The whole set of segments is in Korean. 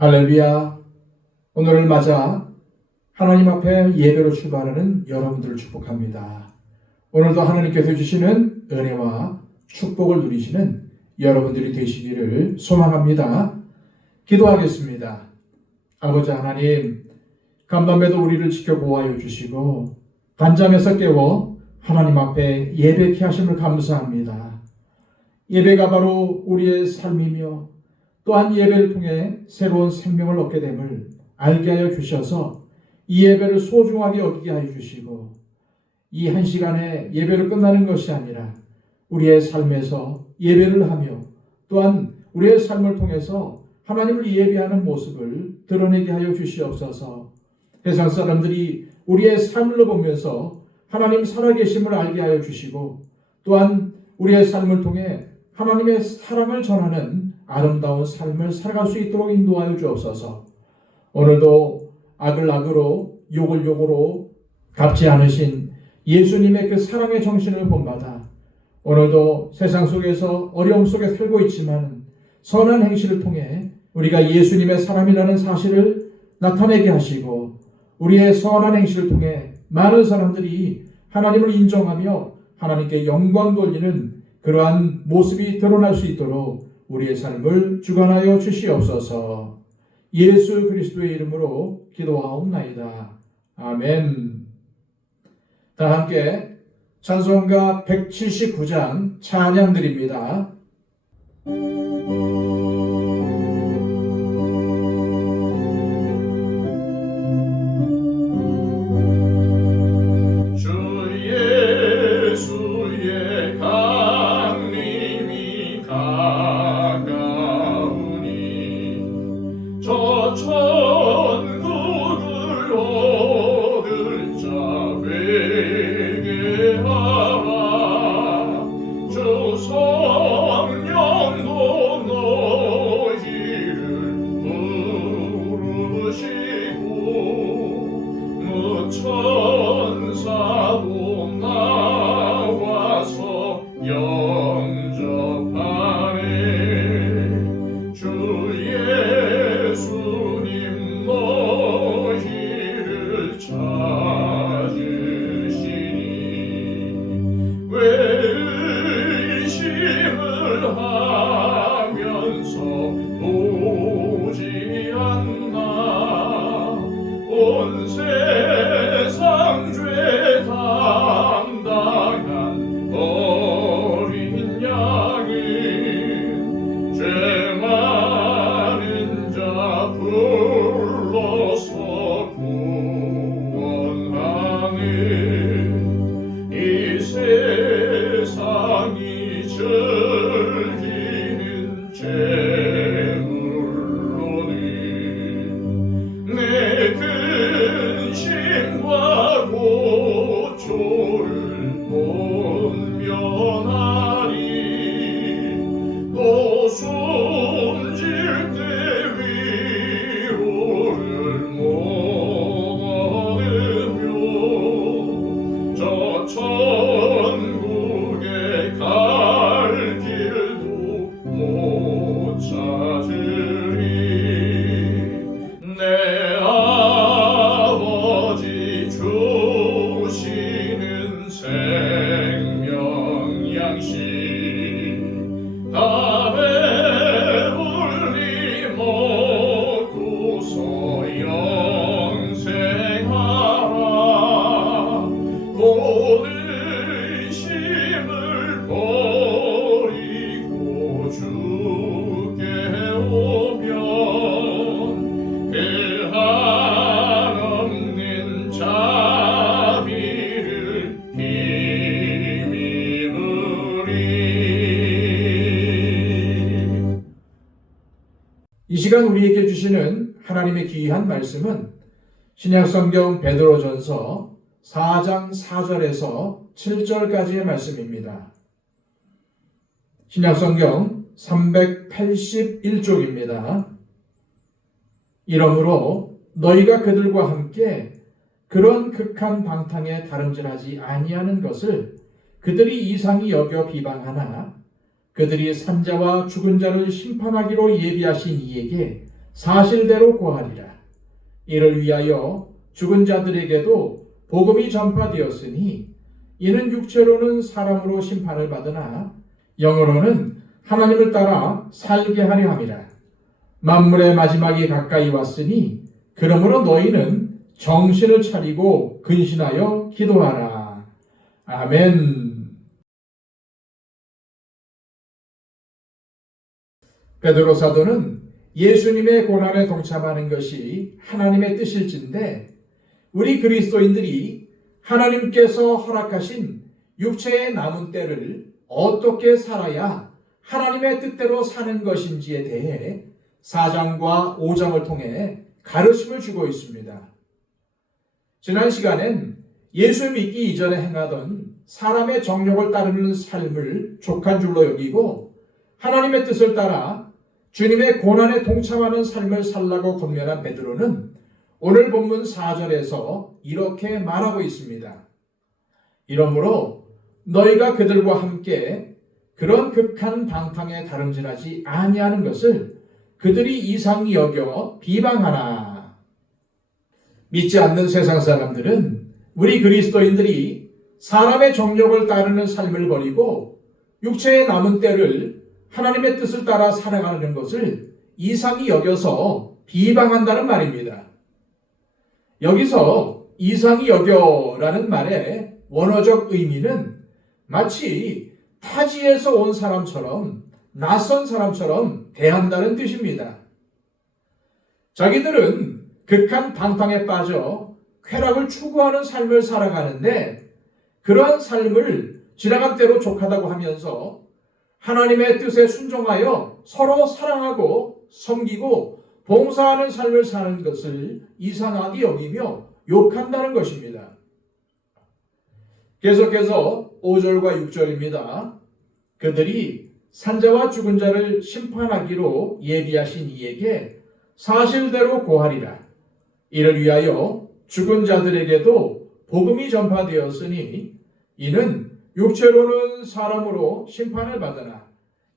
할렐루야. 오늘을 맞아 하나님 앞에 예배로 출발하는 여러분들을 축복합니다. 오늘도 하나님께서 주시는 은혜와 축복을 누리시는 여러분들이 되시기를 소망합니다. 기도하겠습니다. 아버지 하나님, 간밤에도 우리를 지켜 보호하여 주시고 단잠에서 깨워 하나님 앞에 예배케 하심을 감사합니다. 예배가 바로 우리의 삶이며 또한 예배를 통해 새로운 생명을 얻게 됨을 알게 하여 주셔서 이 예배를 소중하게 여기게 하여 주시고 이 한 시간에 예배로 끝나는 것이 아니라 우리의 삶에서 예배를 하며 또한 우리의 삶을 통해서 하나님을 예배하는 모습을 드러내게 하여 주시옵소서. 세상 사람들이 우리의 삶을 보면서 하나님 살아계심을 알게 하여 주시고 또한 우리의 삶을 통해 하나님의 사랑을 전하는 아름다운 삶을 살아갈 수 있도록 인도하여 주옵소서. 오늘도 악을 악으로 욕을 욕으로 갚지 않으신 예수님의 그 사랑의 정신을 본받아 오늘도 세상 속에서 어려움 속에 살고 있지만 선한 행실을 통해 우리가 예수님의 사람이라는 사실을 나타내게 하시고 우리의 선한 행실을 통해 많은 사람들이 하나님을 인정하며 하나님께 영광 돌리는 그러한 모습이 드러날 수 있도록 우리의 삶을 주관하여 주시옵소서. 예수 그리스도의 이름으로 기도하옵나이다. 아멘. 다 함께 찬송가 179장 찬양 드립니다. 천사도 나와서 영접하네. 주 예수님 너희를 찾으시니 왜 의심을 하면서 오지 않나. 온 세상 죄 담당한 어린 양은 죄 많은 자 불러서 구원하는 이 세상이 즐기는 재물로는 내 근심과 고초를 못 면하리. 또 숨질 때 위로를 못 얻으며 저 천국에 갈 길도 못 찾으리. 내 아버지 주시는 생명 양식 다 배불리 먹고서 영생하라. 곧 의심을 버리고 주께 오면 그 한없는 자비를 힘입으리. 이 시간 우리에게 주시는 하나님의 귀한 말씀은 신약성경 베드로전서 4장 4절에서 7절까지의 말씀입니다. 신약성경 381쪽입니다. 이러므로 너희가 그들과 함께 그런 극한 방탕에 다름질하지 아니하는 것을 그들이 이상히 여겨 비방하나 그들이 산자와 죽은 자를 심판하기로 예비하신 이에게 사실대로 고하리라. 이를 위하여 죽은 자들에게도 복음이 전파되었으니 이는 육체로는 사람으로 심판을 받으나 영으로는 하나님을 따라 살게 하려 함이라. 만물의 마지막이 가까이 왔으니 그러므로 너희는 정신을 차리고 근신하여 기도하라. 아멘. 베드로 사도는 예수님의 고난에 동참하는 것이 하나님의 뜻일진데 우리 그리스도인들이 하나님께서 허락하신 육체의 남은 때를 어떻게 살아야 하나님의 뜻대로 사는 것인지에 대해 4장과 5장을 통해 가르침을 주고 있습니다. 지난 시간엔 예수 믿기 이전에 행하던 사람의 정욕을 따르는 삶을 족한 줄로 여기고 하나님의 뜻을 따라 주님의 고난에 동참하는 삶을 살라고 권면한 베드로는 오늘 본문 4절에서 이렇게 말하고 있습니다. 이러므로 너희가 그들과 함께 그런 극한 방탕에 다름질하지 아니하는 것을 그들이 이상히 여겨 비방하나. 믿지 않는 세상 사람들은 우리 그리스도인들이 사람의 정욕을 따르는 삶을 버리고 육체의 남은 때를 하나님의 뜻을 따라 살아가는 것을 이상히 여겨서 비방한다는 말입니다. 여기서 이상히 여겨라는 말의 원어적 의미는 마치 타지에서 온 사람처럼 낯선 사람처럼 대한다는 뜻입니다. 자기들은 극한 방탕에 빠져 쾌락을 추구하는 삶을 살아가는데 그러한 삶을 지나간 대로 족하다고 하면서 하나님의 뜻에 순종하여 서로 사랑하고 섬기고 봉사하는 삶을 사는 것을 이상하게 여기며 욕한다는 것입니다. 계속해서 5절과 6절입니다. 그들이 산자와 죽은 자를 심판하기로 예비하신 이에게 사실대로 고하리라. 이를 위하여 죽은 자들에게도 복음이 전파되었으니 이는 육체로는 사람으로 심판을 받으나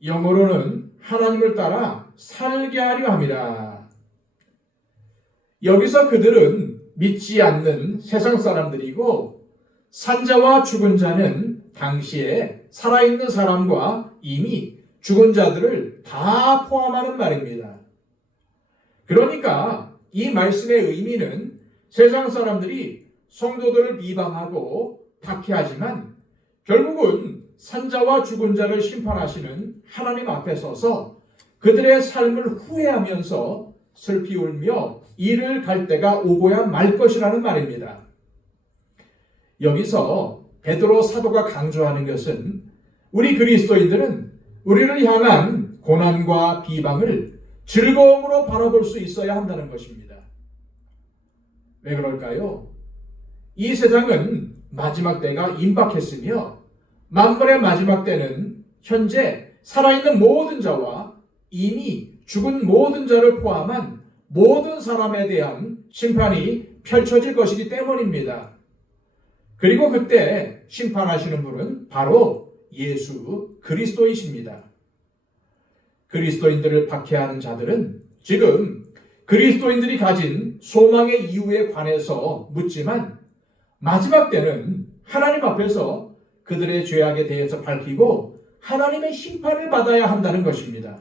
영으로는 하나님을 따라 살게 하려 함이라. 여기서 그들은 믿지 않는 세상 사람들이고 산자와 죽은 자는 당시에 살아있는 사람과 이미 죽은 자들을 다 포함하는 말입니다. 그러니까 이 말씀의 의미는 세상 사람들이 성도들을 비방하고 박해하지만 결국은 산자와 죽은 자를 심판하시는 하나님 앞에 서서 그들의 삶을 후회하면서 슬피 울며 이를 갈 때가 오고야 말 것이라는 말입니다. 여기서 베드로 사도가 강조하는 것은 우리 그리스도인들은 우리를 향한 고난과 비방을 즐거움으로 바라볼 수 있어야 한다는 것입니다. 왜 그럴까요? 이 세상은 마지막 때가 임박했으며 만물의 마지막 때는 현재 살아있는 모든 자와 이미 죽은 모든 자를 포함한 모든 사람에 대한 심판이 펼쳐질 것이기 때문입니다. 그리고 그때 심판하시는 분은 바로 예수 그리스도이십니다. 그리스도인들을 박해하는 자들은 지금 그리스도인들이 가진 소망의 이유에 관해서 묻지만 마지막 때는 하나님 앞에서 그들의 죄악에 대해서 밝히고 하나님의 심판을 받아야 한다는 것입니다.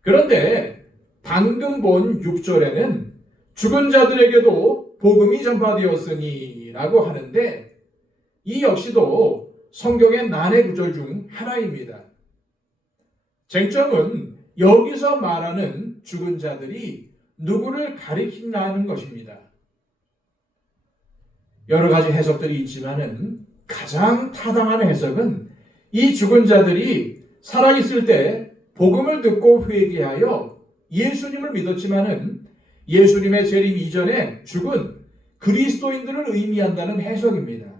그런데 방금 본 6절에는 죽은 자들에게도 복음이 전파되었으니 라고 하는데 이 역시도 성경의 난해 구절 중 하나입니다. 쟁점은 여기서 말하는 죽은 자들이 누구를 가리킨다는 것입니다. 여러 가지 해석들이 있지만은 가장 타당한 해석은 이 죽은 자들이 살아있을 때 복음을 듣고 회개하여 예수님을 믿었지만은 예수님의 재림 이전에 죽은 그리스도인들을 의미한다는 해석입니다.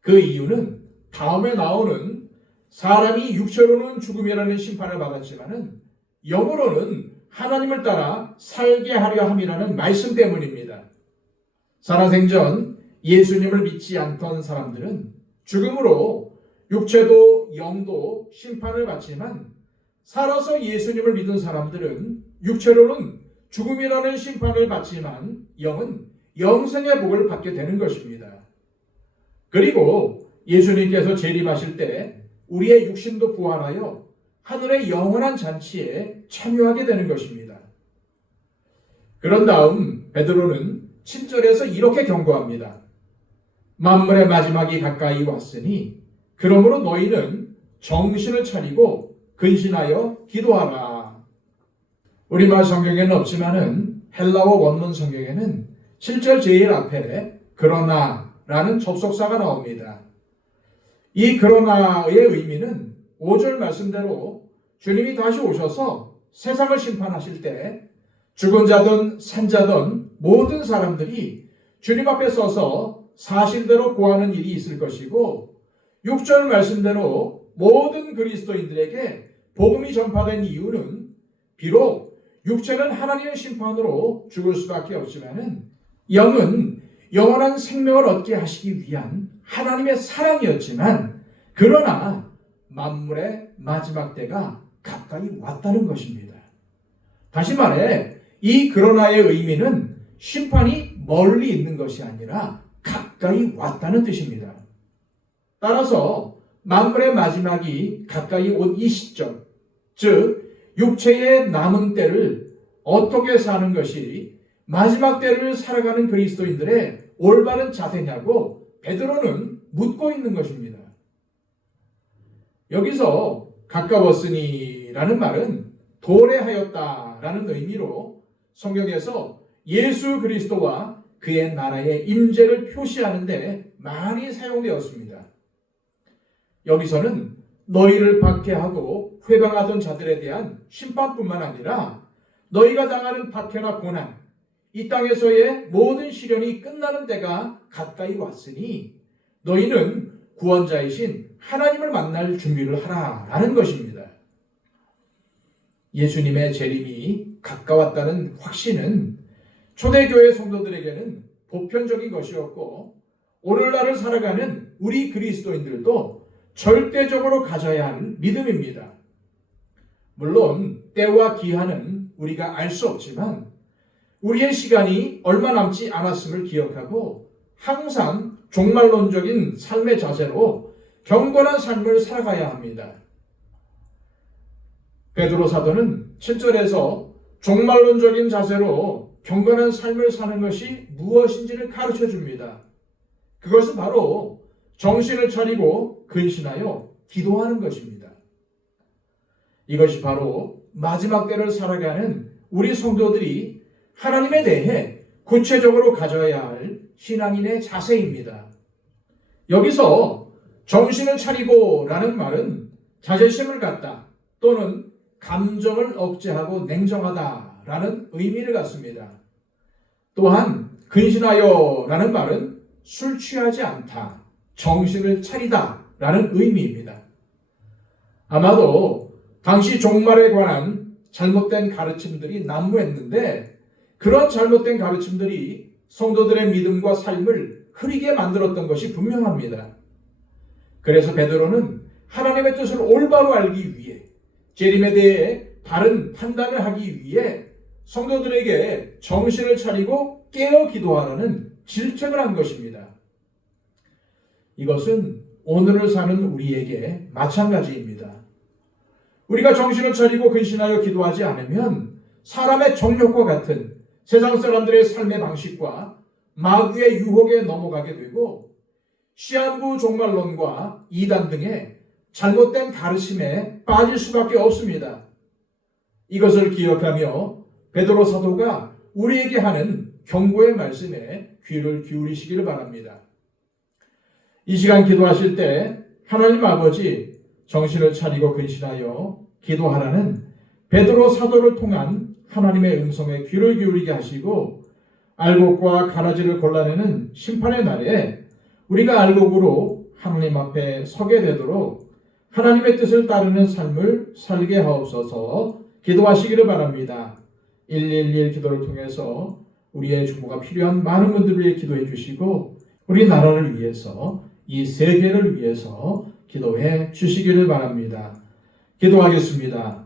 그 이유는 다음에 나오는 사람이 육체로는 죽음이라는 심판을 받았지만은 영으로는 하나님을 따라 살게 하려 함이라는 말씀 때문입니다. 살아생전 예수님을 믿지 않던 사람들은 죽음으로 육체도 영도 심판을 받지만 살아서 예수님을 믿은 사람들은 육체로는 죽음이라는 심판을 받지만 영은 영생의 복을 받게 되는 것입니다. 그리고 예수님께서 재림하실 때 우리의 육신도 부활하여 하늘의 영원한 잔치에 참여하게 되는 것입니다. 그런 다음 베드로는 7절에서 이렇게 경고합니다. 만물의 마지막이 가까이 왔으니 그러므로 너희는 정신을 차리고 근신하여 기도하라. 우리말 성경에는 없지만은 헬라어 원문 성경에는 7절 제일 앞에 그러나라는 접속사가 나옵니다. 이 그러나의 의미는 5절 말씀대로 주님이 다시 오셔서 세상을 심판하실 때 죽은 자든 산 자든 모든 사람들이 주님 앞에 서서 사실대로 고하는 일이 있을 것이고 6절 말씀대로 모든 그리스도인들에게 복음이 전파된 이유는 비록 육체는 하나님의 심판으로 죽을 수밖에 없지만은 영은 영원한 생명을 얻게 하시기 위한 하나님의 사랑이었지만 그러나 만물의 마지막 때가 가까이 왔다는 것입니다. 다시 말해 이 그러나의 의미는 심판이 멀리 있는 것이 아니라 가까이 왔다는 뜻입니다. 따라서 만물의 마지막이 가까이 온 이 시점, 즉 육체의 남은 때를 어떻게 사는 것이 마지막 때를 살아가는 그리스도인들의 올바른 자세냐고 베드로는 묻고 있는 것입니다. 여기서 가까웠으니라는 말은 도래하였다라는 의미로 성경에서 예수 그리스도와 그의 나라의 임재를 표시하는 데 많이 사용되었습니다. 여기서는 너희를 박해하고 회방하던 자들에 대한 심판뿐만 아니라 너희가 당하는 박해나 고난, 이 땅에서의 모든 시련이 끝나는 때가 가까이 왔으니 너희는 구원자이신 하나님을 만날 준비를 하라라는 것입니다. 예수님의 재림이 가까웠다는 확신은 초대교회 성도들에게는 보편적인 것이었고 오늘날을 살아가는 우리 그리스도인들도 절대적으로 가져야 할 믿음입니다. 물론 때와 기한은 우리가 알 수 없지만 우리의 시간이 얼마 남지 않았음을 기억하고 항상 종말론적인 삶의 자세로 경건한 삶을 살아가야 합니다. 베드로 사도는 7절에서 종말론적인 자세로 경건한 삶을 사는 것이 무엇인지를 가르쳐 줍니다. 그것은 바로 정신을 차리고 근신하여 기도하는 것입니다. 이것이 바로 마지막 때를 살아가는 우리 성도들이 하나님에 대해 구체적으로 가져야 할 신앙인의 자세입니다. 여기서 정신을 차리고 라는 말은 자제심을 갖다 또는 감정을 억제하고 냉정하다 라는 의미를 갖습니다. 또한 근신하여 라는 말은 술 취하지 않다, 정신을 차리다 라는 의미입니다. 아마도 당시 종말에 관한 잘못된 가르침들이 난무했는데 그런 잘못된 가르침들이 성도들의 믿음과 삶을 흐리게 만들었던 것이 분명합니다. 그래서 베드로는 하나님의 뜻을 올바로 알기 위해 재림에 대해 바른 판단을 하기 위해 성도들에게 정신을 차리고 깨어 기도하라는 질책을 한 것입니다. 이것은 오늘을 사는 우리에게 마찬가지입니다. 우리가 정신을 차리고 근신하여 기도하지 않으면 사람의 정욕과 같은 세상 사람들의 삶의 방식과 마귀의 유혹에 넘어가게 되고 시한부 종말론과 이단 등의 잘못된 가르침에 빠질 수밖에 없습니다. 이것을 기억하며 베드로 사도가 우리에게 하는 경고의 말씀에 귀를 기울이시기를 바랍니다. 이 시간 기도하실 때 하나님 아버지 정신을 차리고 근신하여 기도하라는 베드로 사도를 통한 하나님의 음성에 귀를 기울이게 하시고 알곡과 가라지를 골라내는 심판의 날에 우리가 알곡으로 하나님 앞에 서게 되도록 하나님의 뜻을 따르는 삶을 살게 하옵소서. 기도하시기를 바랍니다. 111 기도를 통해서 우리의 중보가 필요한 많은 분들을 위해 기도해 주시고 우리나라를 위해서 이 세계를 위해서 기도해 주시기를 바랍니다. 기도하겠습니다.